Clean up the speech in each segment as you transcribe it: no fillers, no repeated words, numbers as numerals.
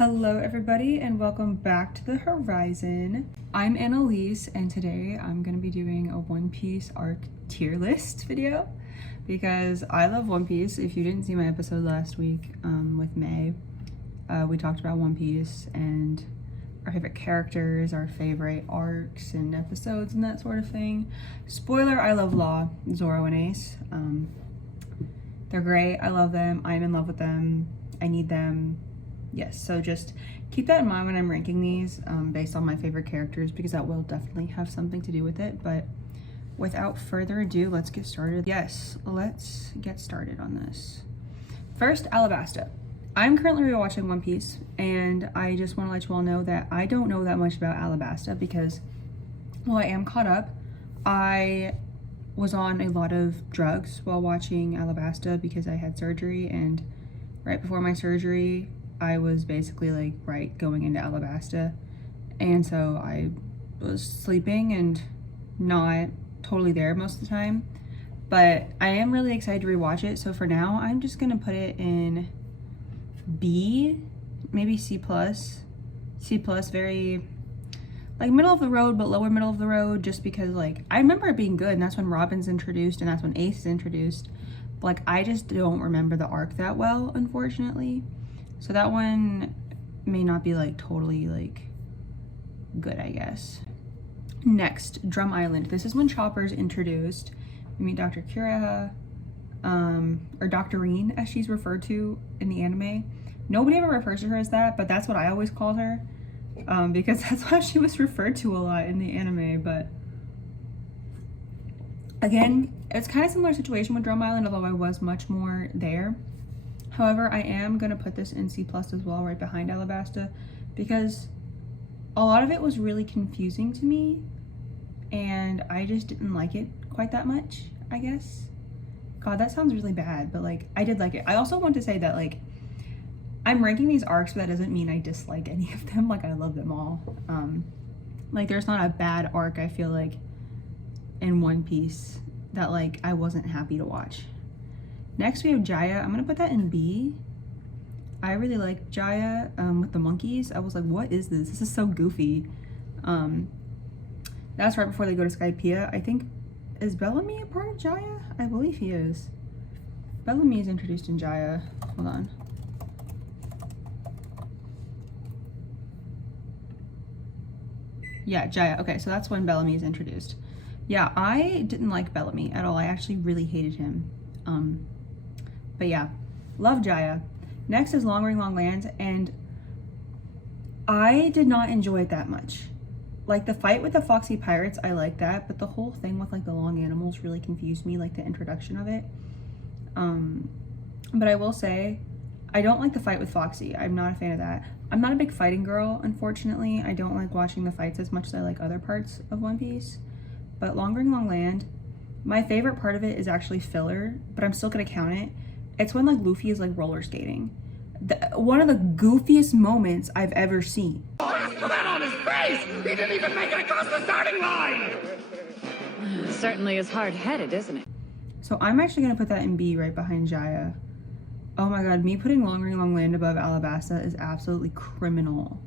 Hello everybody and welcome back to the horizon. I'm Annalise and today I'm going to be doing a One Piece arc tier list video because I love One Piece. If you didn't see my episode last week with May, we talked about One Piece and our favorite characters, our favorite arcs and episodes and that sort of thing. Spoiler, I love Law, Zoro and Ace. They're great. I love them. I'm in love with them. I need them. Yes, so just keep that in mind when I'm ranking these based on my favorite characters because that will definitely have something to do with it. But without further ado, let's get started. Yes, let's get started on this. First, Alabasta. I'm currently rewatching One Piece and I just want to let you all know that I don't know that much about Alabasta because while I am caught up, I was on a lot of drugs while watching Alabasta because I had surgery, and right before my surgery I was basically like going into Alabasta, and so I was sleeping and not totally there most of the time, but I am really excited to rewatch it. So for now I'm just gonna put it in B, maybe C+, very like middle of the road, but lower middle of the road, just because like I remember it being good and that's when Robin's introduced and that's when Ace is introduced, but like I just don't remember the arc that well, unfortunately. So that one may not be like totally like good, I guess. Next, Drum Island. This is when Chopper's introduced. We meet Dr. Kira, or Dr. Reen as she's referred to in the anime. Nobody ever refers to her as that, but that's what I always called her, because that's how she was referred to a lot in the anime. But again, it's kind of similar situation with Drum Island, although I was much more there. However, I am going to put this in C+ as well, right behind Alabasta, because a lot of it was really confusing to me, and I just didn't like it quite that much, I guess. God, that sounds really bad, but like, I did like it. I also want to say that like, I'm ranking these arcs, but that doesn't mean I dislike any of them. Like, I love them all. Like, there's not a bad arc, I feel like, in One Piece that like, I wasn't happy to watch. Next we have Jaya. I'm gonna put that in B. I really like Jaya with the monkeys. I was like, what is this? This is so goofy. That's right before they go to Skypiea. I think, is Bellamy a part of Jaya? I believe he is. Bellamy is introduced in Jaya. Hold on. Yeah, Jaya. Okay, so that's when Bellamy is introduced. Yeah, I didn't like Bellamy at all. I actually really hated him. But yeah, love Jaya. Next is Long Ring Long Lands, and I did not enjoy it that much. Like the fight with the Foxy Pirates, I like that, but the whole thing with like the long animals really confused me, like the introduction of it. But I will say, I don't like the fight with Foxy. I'm not a fan of that. I'm not a big fighting girl, unfortunately. I don't like watching the fights as much as I like other parts of One Piece. But Long Ring Long Land, my favorite part of it is actually filler, but I'm still gonna count it. It's when like Luffy is like roller skating. One of the goofiest moments I've ever seen. Put that on his face! He didn't even make it across the starting line! Certainly is hard-headed, isn't it? So I'm actually gonna put that in B right behind Jaya. Oh my god, me putting Long Ring Long Land above Alabasta is absolutely criminal.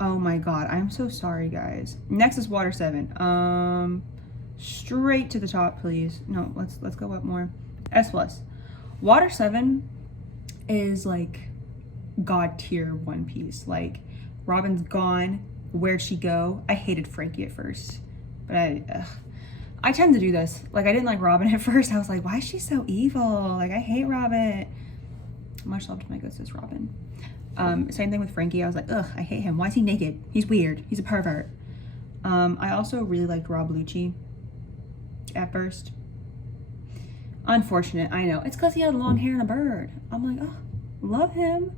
Oh my god, I'm so sorry guys. Next is Water 7. Straight to the top, please. No, let's go up more. S+. Water 7 is like god tier One Piece. Like, Robin's gone. Where'd she go? I hated Frankie at first, but I tend to do this. Like, I didn't like Robin at first. I was like, why is she so evil? Like, I hate Robin. Much love to my good sis Robin. Same thing with Frankie. I was like, ugh, I hate him. Why is he naked? He's weird. He's a pervert. I also really liked Rob Lucci at first. Unfortunate, I know. It's because he had long hair and a bird. I'm like, oh, love him.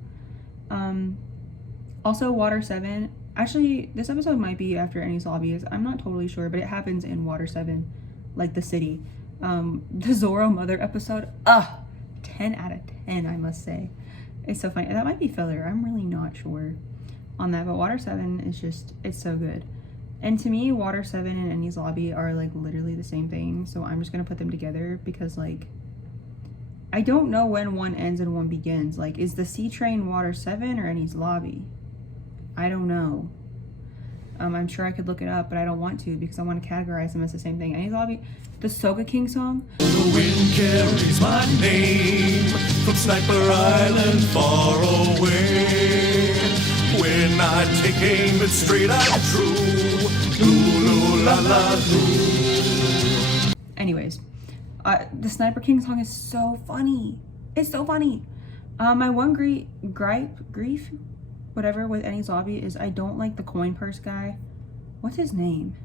Also, Water 7. Actually, this episode might be after Enies Lobby. I'm not totally sure, but it happens in Water 7, like the city. The Zoro Mother episode. 10 out of 10, I must say. It's so funny. That might be filler. I'm really not sure on that, but Water 7 is just, it's so good. And to me, Water 7 and Enies Lobby are like literally the same thing. So I'm just gonna put them together because like I don't know when one ends and one begins. Like, is the Sea Train Water 7 or Annie's Lobby? I don't know. I'm sure I could look it up, but I don't want to because I want to categorize them as the same thing. Annie's Lobby, the Soga King song. The wind carries my name from Sniper Island far away. When I take aim, it's straight out true. Lulu la la loo. Anyways, the Sniper King song is so funny. It's so funny. My one grief, whatever, with Annie's Lobby is I don't like the coin purse guy. What's his name?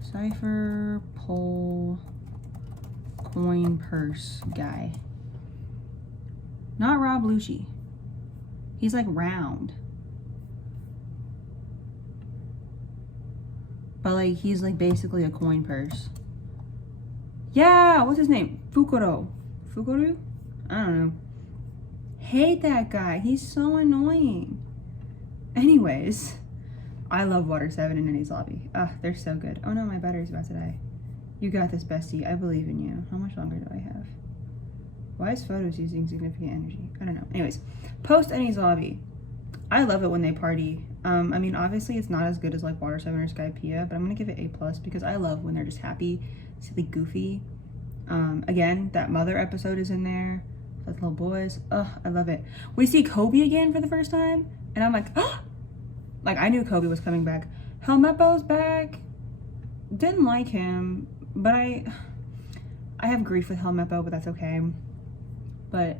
Cypher Pole Coin Purse guy. Not Rob Lucci. He's like round. But like he's like basically a coin purse. Yeah, what's his name? Fukuro? I don't know. Hate that guy. He's so annoying. Anyways, I love Water 7 and Annie's Lobby. They're so good. Oh no, my battery's about to die. You got this, bestie. I believe in you. How much longer do I have? Why is photos using significant energy? I don't know. Anyways, post Annie's Lobby. I love it when they party. I mean, obviously it's not as good as like Water 7 or Skypiea, but I'm gonna give it A+ because I love when they're just happy, silly, goofy. Again, that mother episode is in there. Those little boys. I love it. We see Kobe again for the first time, and I'm like, oh! Like, I knew Kobe was coming back. Helmeppo's back. Didn't like him, but I have grief with Helmeppo, but that's okay. But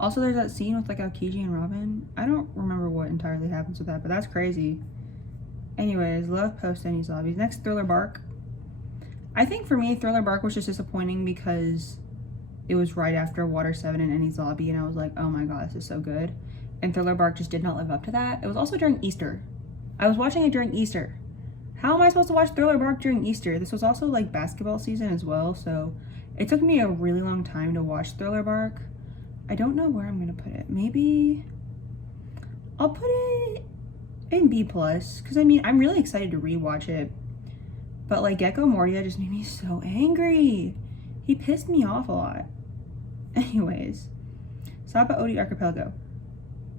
also there's that scene with like Aokiji and Robin. I don't remember what entirely happens with that, but that's crazy. Anyways, love post Annie's Lobbies. Next, Thriller Bark. I think for me, Thriller Bark was just disappointing because it was right after Water 7 and Annie's Lobby, and I was like, oh my god, this is so good. And Thriller Bark just did not live up to that. It was also during Easter. I was watching it during Easter. How am I supposed to watch Thriller Bark during Easter? This was also like basketball season as well, so it took me a really long time to watch Thriller Bark. I don't know where I'm gonna put it. Maybe I'll put it in B+, because I mean, I'm really excited to rewatch it. But like Gecko Mordia just made me so angry. He pissed me off a lot. Anyways, Saba Odi Archipelago.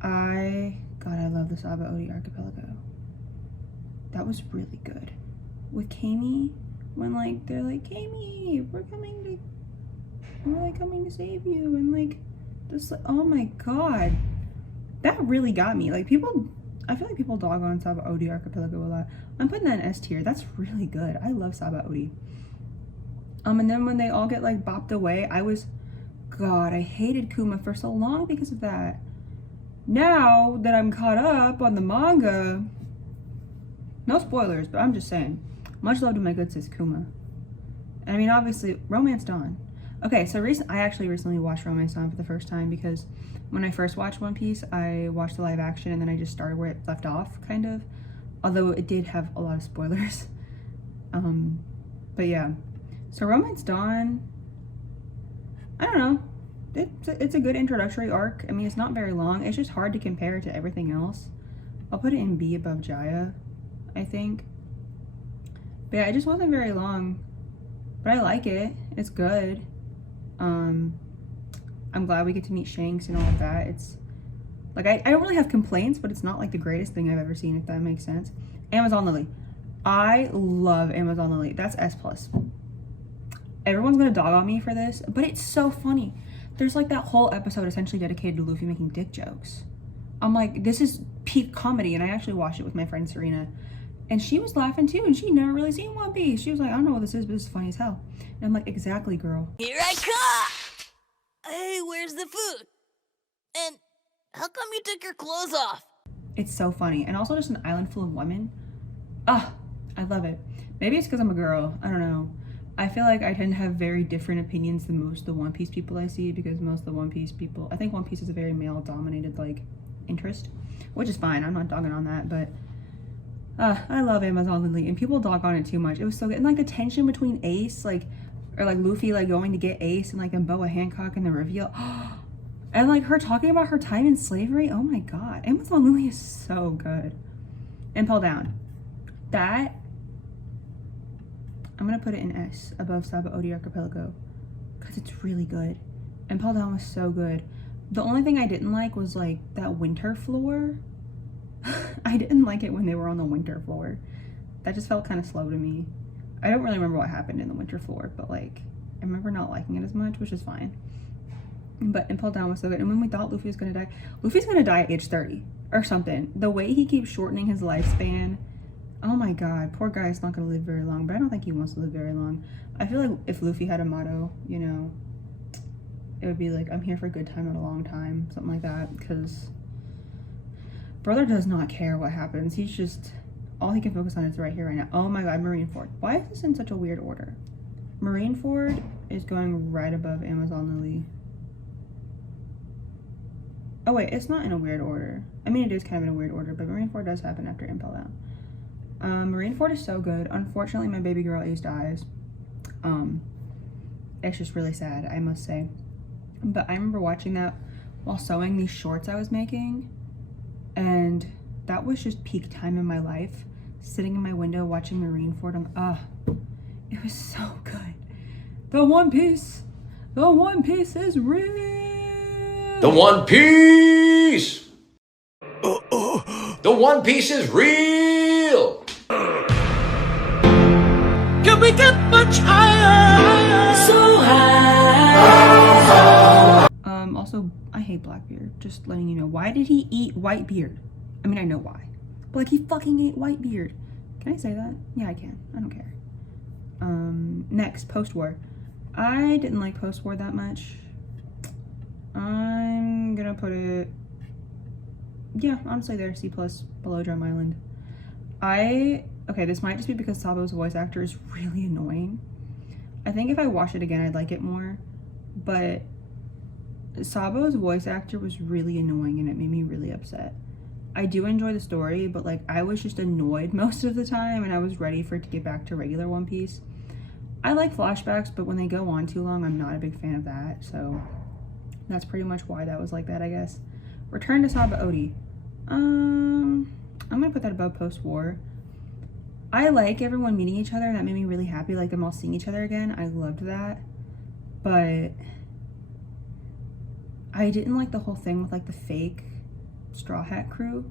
I love the Saba Odi Archipelago. That was really good. With Kami, when like they're like, Kami, we're coming to save you, and like this, oh my god, that really got me. Like I feel like people dog on Saba Odi Archipelago a lot. I'm putting that in S tier. That's really good. I love Saba Odi. And then when they all get like bopped away, I hated Kuma for so long because of that. Now that I'm caught up on the manga, no spoilers, but I'm just saying, much love to my good sis Kuma. And I mean, obviously, Romance Dawn. Okay, so I actually recently watched Romance Dawn for the first time because when I first watched One Piece, I watched the live action and then I just started where it left off, kind of. Although it did have a lot of spoilers. But yeah. So Romance Dawn, I don't know. It's a good introductory arc. I mean, it's not very long. It's just hard to compare it to everything else. I'll put it in B above Jaya, I think. But yeah, it just wasn't very long. But I like it. It's good. I'm glad we get to meet Shanks and all of that. It's like I don't really have complaints, but it's not like the greatest thing I've ever seen, if that makes sense. Amazon Lily. I love Amazon Lily. That's S+. Everyone's gonna dog on me for this, but it's so funny. There's like that whole episode essentially dedicated to Luffy making dick jokes. I'm like, this is peak comedy, and I actually watched it with my friend Serena, and she was laughing too, and she'd never really seen One Piece. She was like, I don't know what this is, but it's funny as hell. And I'm like, exactly, girl. Here I come! Hey, where's the food? And how come you took your clothes off? It's so funny. And also just an island full of women. I love it. Maybe it's because I'm a girl. I don't know. I feel like I tend to have very different opinions than most of the One Piece people I see, because most of the One Piece people, I think One Piece is a very male-dominated, like, interest, which is fine. I'm not dogging on that, but I love Amazon Lily, and people dog on it too much. It was so good. And, like, the tension between Ace, like, or, like, Luffy, like, going to get Ace, and, like, and Boa Hancock and the reveal. And, like, her talking about her time in slavery. Oh, my God. Amazon Lily is so good. Impel Down. That, I'm gonna put it in S above Saba Odi Archipelago because it's really good. Impel Down was so good. The only thing I didn't like was like that winter floor. I didn't like it when they were on the winter floor. That just felt kind of slow to me. I don't really remember what happened in the winter floor, but like I remember not liking it as much, which is fine. But Impel Down was so good. And when we thought Luffy was gonna die at age 30 or something. The way he keeps shortening his lifespan, oh my god, poor guy's not gonna live very long, but I don't think he wants to live very long. I feel like if Luffy had a motto, you know, it would be like, I'm here for a good time and a long time, something like that, because brother does not care what happens. He's just, all he can focus on is right here, right now. Oh my god, Marineford. Why is this in such a weird order? Marineford is going right above Amazon Lily. Oh wait, it's not in a weird order. I mean, it is kind of in a weird order, but Marineford does happen after Impel Down. Marineford is so good. Unfortunately, my baby girl Ace dies. It's just really sad, I must say. But I remember watching that while sewing these shorts I was making, and that was just peak time in my life. Sitting in my window watching Marineford on, it was so good. The One Piece is real. The One Piece! The One Piece is real! Can we get much higher? So high. Also, I hate Blackbeard. Just letting you know. Why did he eat Whitebeard? I mean, I know why. But like, he fucking ate Whitebeard. Can I say that? Yeah, I can. I don't care. Next, post-war. I didn't like post-war that much. I'm gonna put it, yeah, honestly there, C+, below Drum Island. Okay, this might just be because Sabo's voice actor is really annoying. I think if I watch it again, I'd like it more, but Sabo's voice actor was really annoying and it made me really upset. I do enjoy the story, but like, I was just annoyed most of the time and I was ready for it to get back to regular One Piece. I like flashbacks, but when they go on too long, I'm not a big fan of that, so that's pretty much why that was like that, I guess. Return to Sabo Odi. I'm gonna put that above post-war. I like everyone meeting each other. That made me really happy, like them all seeing each other again. I loved that. But I didn't like the whole thing with like the fake Straw Hat crew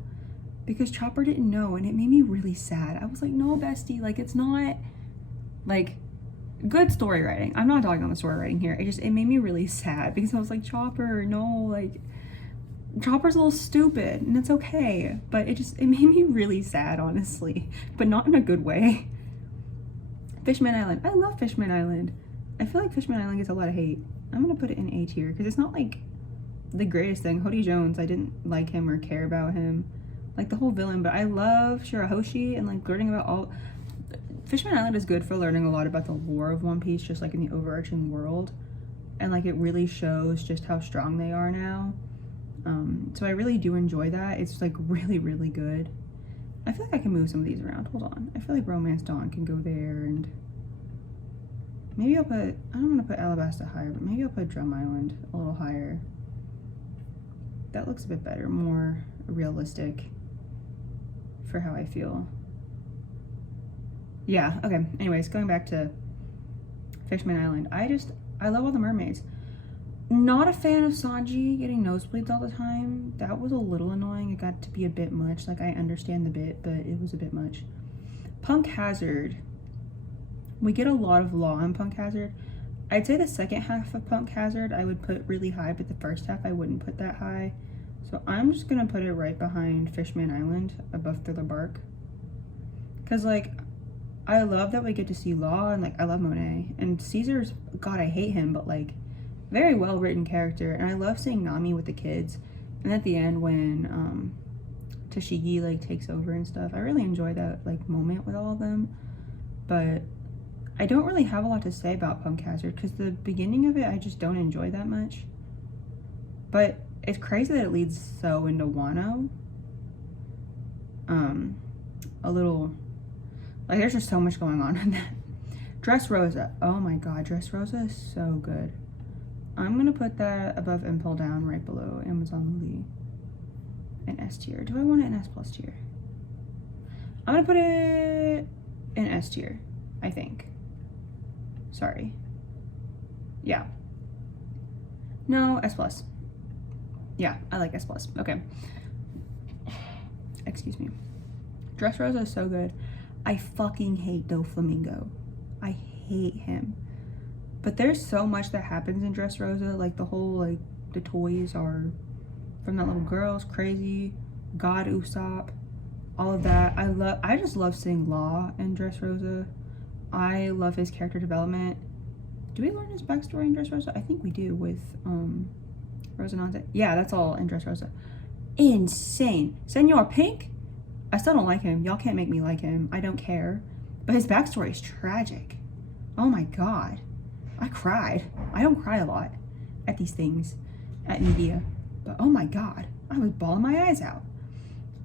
because Chopper didn't know and it made me really sad. I was like, no, bestie, like it's not like good story writing. I'm not dogging on the story writing here. It made me really sad because I was like, Chopper, no, like Chopper's a little stupid and it's okay. But it made me really sad, honestly, but not in a good way. Fishman Island. I love Fishman Island. I feel like Fishman Island gets a lot of hate. I'm gonna put it in A tier because it's not like the greatest thing. Hody Jones, I didn't like him or care about him, like the whole villain, but I love Shirahoshi and like learning about all. Fishman Island is good for learning a lot about the lore of One Piece, just like in the overarching world, and like it really shows just how strong they are now. So I really do enjoy that. It's like really, really good. I feel like I can move some of these around. Hold on. I feel like Romance Dawn can go there, and maybe I'll put, I don't want to put Alabasta higher, but maybe I'll put Drum Island a little higher. That looks a bit better, more realistic for how I feel. Yeah, okay. Anyways, going back to Fishman Island. I love all the mermaids. Not a fan of Sanji getting nosebleeds all the time. That was a little annoying. It got to be a bit much. Like, I understand the bit, but it was a bit much. Punk Hazard. We get a lot of law in Punk Hazard. I'd say the second half of Punk Hazard I would put really high, but the first half I wouldn't put that high. So I'm just gonna put it right behind Fishman Island, above Thriller Bark. Cause like, I love that we get to see Law, and like, I love Monet. And Caesar's, God, I hate him, but like, very well written character. And I love seeing Nami with the kids. And at the end when Tashigi like takes over and stuff, I really enjoy that like moment with all of them. But I don't really have a lot to say about Punk Hazard because the beginning of it I just don't enjoy that much. But it's crazy that it leads so into Wano. A little, like, there's just so much going on in that. Dressrosa. Oh my god, Dressrosa is so good. I'm gonna put that above Impel Down, right below Amazon Lily. An S tier. Do I want it in S plus tier? I'm gonna put it in S tier, I think. Sorry. Yeah. No, S+. Yeah, I like S+. Okay. Excuse me. Dressrosa is so good. I fucking hate Doflamingo. I hate him. But there's so much that happens in Dressrosa. Like the whole, like, the toys are from that little girl. It's crazy. God Usopp. All of that. I just love seeing Law in Dressrosa. I love his character development. Do we learn his backstory in Dressrosa? I think we do with Rosinante. Yeah, that's all in Dressrosa. Insane. Senor Pink? I still don't like him. Y'all can't make me like him. I don't care. But his backstory is tragic. Oh my god. I cried. I don't cry a lot at these things, at media. But oh my god. I was bawling my eyes out.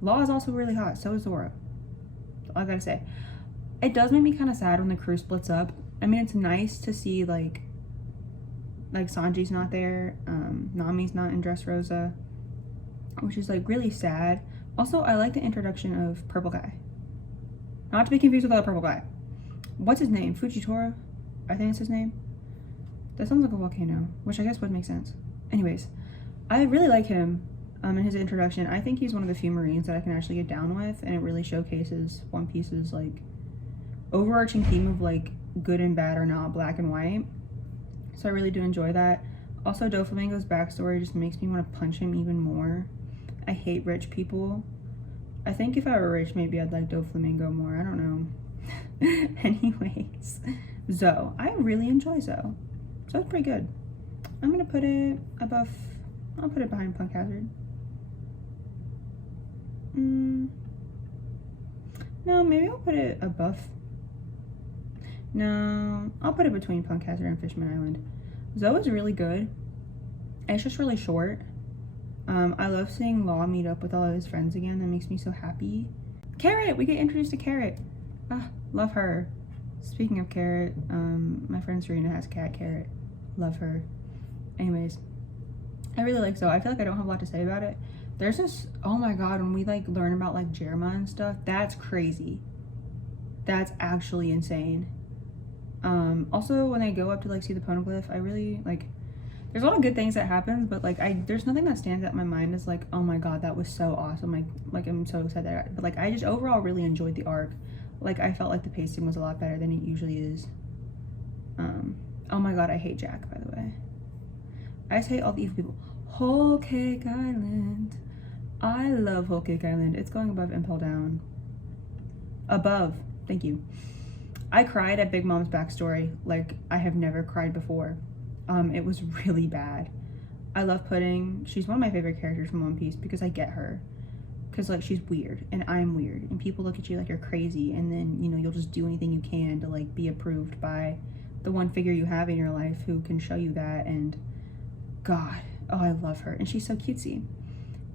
Law is also really hot. So is Zoro. All I gotta say. It does make me kind of sad when the crew splits up. I mean, it's nice to see, like Sanji's not there. Nami's not in Dressrosa, which is, like, really sad. Also, I like the introduction of Purple Guy. Not to be confused with the other Purple Guy. What's his name? Fujitora? I think it's his name. That sounds like a volcano, which I guess would make sense. Anyways, I really like him in his introduction. I think he's one of the few Marines that I can actually get down with, and it really showcases One Piece's, like, overarching theme of, like, good and bad are not black and white. So I really do enjoy that. Also, Doflamingo's backstory just makes me want to punch him even more. I hate rich people. I think if I were rich, maybe I'd like Doflamingo more. I don't know. Anyways, Zoe. I really enjoy Zoe. So it's pretty good. I'm gonna put it above. I'll put it behind Punk Hazard. No, maybe I'll put it above. No, I'll put it between Punk Hazard and Fishman Island. Zoe is really good. It's just really short. I love seeing Law meet up with all of his friends again. That makes me so happy. Carrot! We get introduced to Carrot. Ah, love her. Speaking of Carrot, my friend Serena has a cat, Carrot. Love her. Anyways, I really like Zoe. I feel like I don't have a lot to say about it. There's this, oh my god, when we, like, learn about, like, Jerma and stuff, that's crazy. That's actually insane. Also, when they go up to, like, see the poneglyph, I really, like, there's a lot of good things that happen, but, like, there's nothing that stands out in my mind as, like, oh my god, that was so awesome. Like I'm so excited. But, like, I just overall really enjoyed the arc. Like, I felt like the pacing was a lot better than it usually is. Oh my god, I hate Jack, by the way. I just hate all the evil people. Whole Cake Island. I love Whole Cake Island. It's going above Impel Down. Above. Thank you. I cried at Big Mom's backstory like I have never cried before. It was really bad. I love Pudding. She's one of my favorite characters from One Piece because I get her. Because, like, she's weird and I'm weird and people look at you like you're crazy, and then, you know, you'll just do anything you can to, like, be approved by the one figure you have in your life who can show you that. And god, oh, I love her. And she's so cutesy.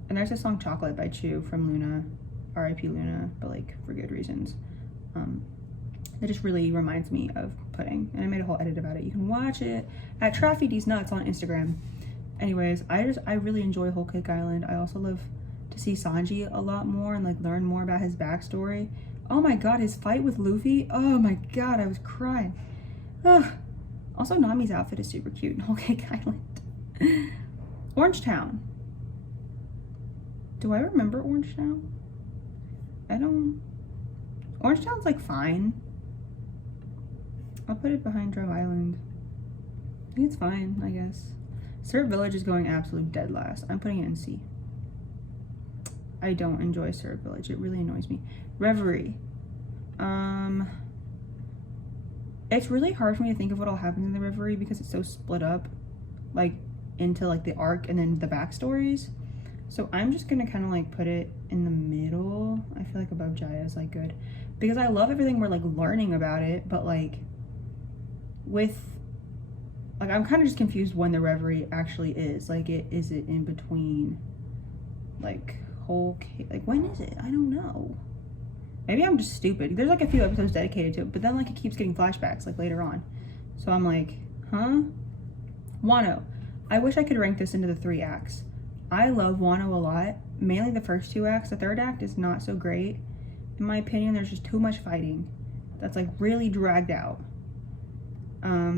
And there's a song Chocolate by Chew from Luna, R.I.P. Luna, but, like, for good reasons. It just really reminds me of Pudding, and I made a whole edit about it. You can watch it at Traffy D's Nuts on Instagram. Anyways, I really enjoy Whole Cake Island. I also love to see Sanji a lot more and, like, learn more about his backstory. Oh my god, his fight with Luffy. Oh my god, I was crying. Ugh. Also, Nami's outfit is super cute in Whole Cake Island. Orangetown. Do I remember Orangetown? I don't. Orangetown's, like, fine. I'll put it behind Drum Island. I think it's fine, I guess. Syrup Village is going absolute dead last. I'm putting it in C. I don't enjoy Syrup Village. It really annoys me. Reverie. It's really hard for me to think of what all happens in the Reverie because it's so split up, like, into, like, the arc and then the backstories. So I'm just gonna kind of, like, put it in the middle. I feel like above Jaya is, like, good. Because I love everything we're, like, learning about it, but, like, with, like, I'm kind of just confused when the Reverie actually is. Like, is it in between, like, Whole Cake? Like, when is it? I don't know. Maybe I'm just stupid. There's, like, a few episodes dedicated to it, but then, like, it keeps getting flashbacks, like, later on. So I'm like, huh? Wano. I wish I could rank this into the 3 acts. I love Wano a lot, mainly the first 2 acts. The 3rd act is not so great. In my opinion, there's just too much fighting that's, like, really dragged out.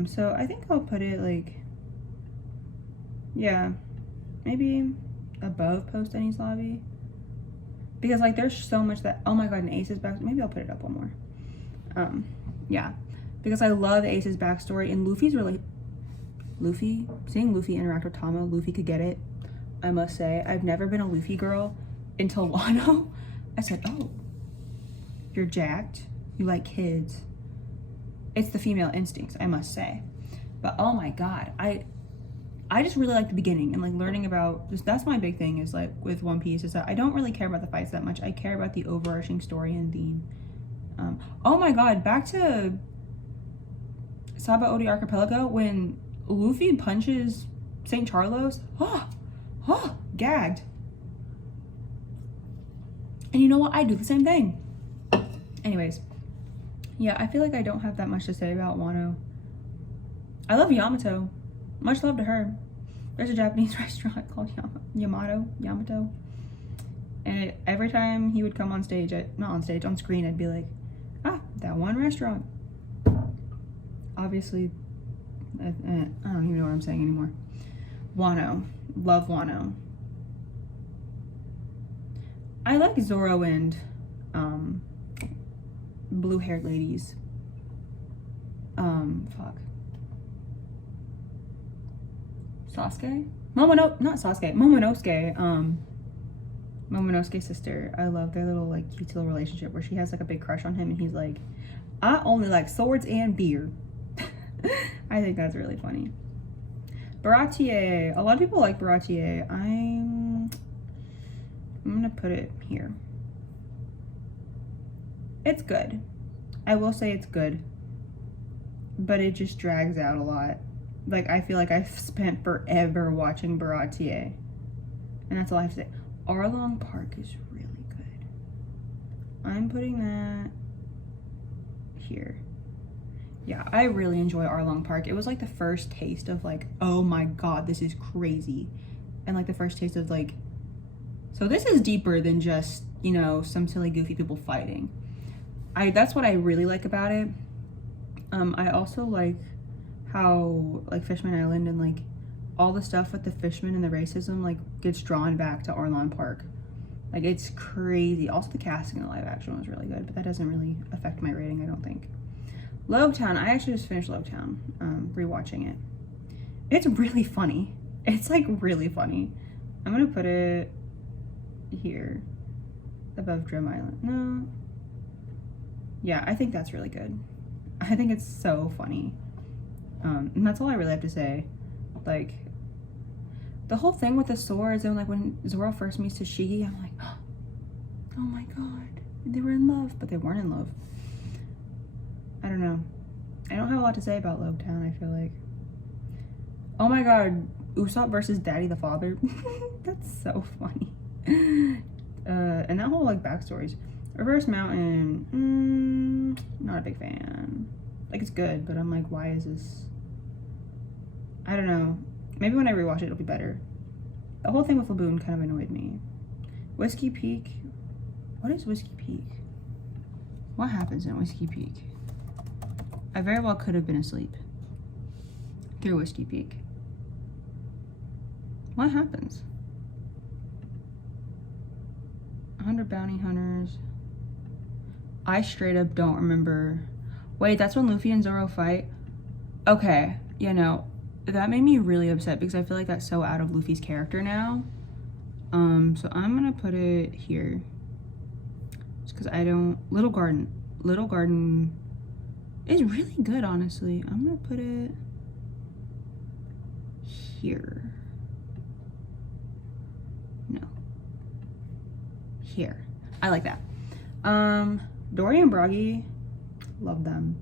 So I think I'll put it, like, Yeah, maybe above Post Denny's Lobby. Because like there's so much that, oh my god, an Ace's back, maybe I'll put it up one more. Yeah, because I love Ace's backstory and Luffy's really, seeing Luffy interact with Tama, Luffy could get it, I must say. I've never been a Luffy girl until Wano. I said, oh, you're jacked, you like kids. It's the female instincts, I must say. But oh my god, I just really like the beginning and like learning about just, that's my big thing is like with One Piece is that I don't really care about the fights that much. I care about the overarching story and theme. Oh my god, back to Saba Odi Archipelago when Luffy punches St. Charlos. Gagged. And you know what? I do the same thing. Anyways, yeah, I feel like I don't have that much to say about Wano. I love Yamato. Much love to her. There's a Japanese restaurant called Yamato. And every time he would come on stage, on screen, I'd be like, ah, that one restaurant. Obviously, I don't even know what I'm saying anymore. Wano. Love Wano. I like Zoro and blue-haired ladies. Sasuke? Momonosuke. Momonosuke's sister. I love their little like cute little relationship where she has like a big crush on him and he's like, I only like swords and beer. I think that's really funny. Baratier. A lot of people like Baratier. I'm gonna put it here. It's good. I will say it's good. But it just drags out a lot. Like, I feel like I've spent forever watching Baratier. And that's all I have to say. Arlong Park is really good. I'm putting that here. Yeah, I really enjoy Arlong Park. It was like the first taste of like, oh my god, this is crazy. And like the first taste of like, so this is deeper than just, you know, some silly goofy people fighting. That's what I really like about it. I also like how like Fishman Island and like all the stuff with the fishmen and the racism like gets drawn back to Arlong Park. Like it's crazy. Also the casting in the live action was really good, but that doesn't really affect my rating, I don't think. Logtown, I actually just finished Logtown, rewatching it. It's really funny. It's like really funny. I'm gonna put it here above Drum Island. No. Yeah, I think that's really good. I think it's so funny. And that's all I really have to say. Like, the whole thing with the swords and like when Zoro first meets Tashigi, I'm like, oh my god, they were in love, but they weren't in love. I don't know. I don't have a lot to say about Logtown, I feel like. Oh my god, Usopp versus Daddy the Father. That's so funny. And that whole like backstories. Reverse Mountain, not a big fan. Like it's good, but I'm like, why is this? I don't know. Maybe when I rewatch it, it'll be better. The whole thing with Laboon kind of annoyed me. Whiskey Peak. What is Whiskey Peak? What happens in Whiskey Peak? I very well could have been asleep through Whiskey Peak. What happens? 100 bounty hunters. I straight up don't remember. Wait, that's when Luffy and Zoro fight? Okay, you know, that made me really upset because I feel like that's so out of Luffy's character now. So I'm gonna put it here. Just because I don't... Little Garden is really good, honestly. I'm gonna put it here. No. Here. I like that. Dory and Broggy, love them.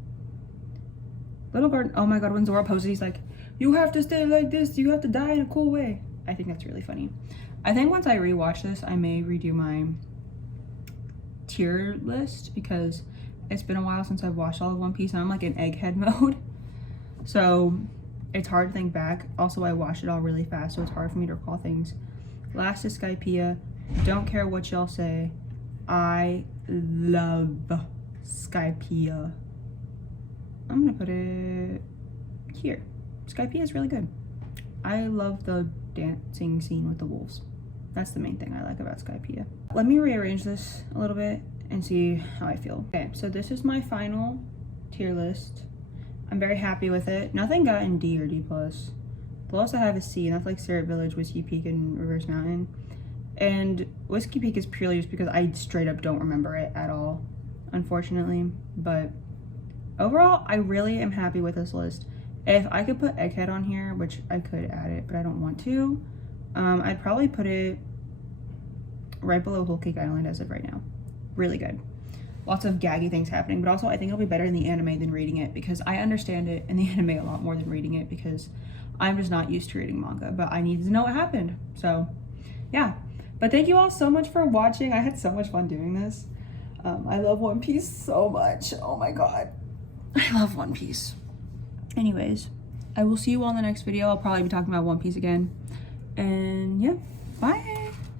Little Garden, oh my god, when Zoro poses, he's like, you have to stay like this, you have to die in a cool way. I think that's really funny. I think once I rewatch this, I may redo my tier list because it's been a while since I've watched all of One Piece and I'm like in egghead mode. So it's hard to think back. Also, I watched it all really fast, so it's hard for me to recall things. Last is Skypiea. Don't care what y'all say. I love Skypiea. I'm gonna put it here. Skypiea is really good. I love the dancing scene with the wolves. That's the main thing I like about Skypiea. Let me rearrange this a little bit and see how I feel. Okay, so this is my final tier list. I'm very happy with it. Nothing got in D or D+. The lowest I have is C, and that's like Syrup Village, Whiskey Peak, and Reverse Mountain. And Whiskey Peak is purely just because I straight up don't remember it at all, unfortunately. But overall, I really am happy with this list. If I could put Egghead on here, which I could add it, but I don't want to, I'd probably put it right below Whole Cake Island as of right now. Really good. Lots of gaggy things happening, but also I think it'll be better in the anime than reading it, because I understand it in the anime a lot more than reading it, because I'm just not used to reading manga, but I needed to know what happened. So yeah, but thank you all so much for watching. I had so much fun doing this. I love One Piece so much. Oh my god, I love One Piece. Anyways, I will see you all in the next video. I'll probably be talking about One Piece again, and yeah, bye.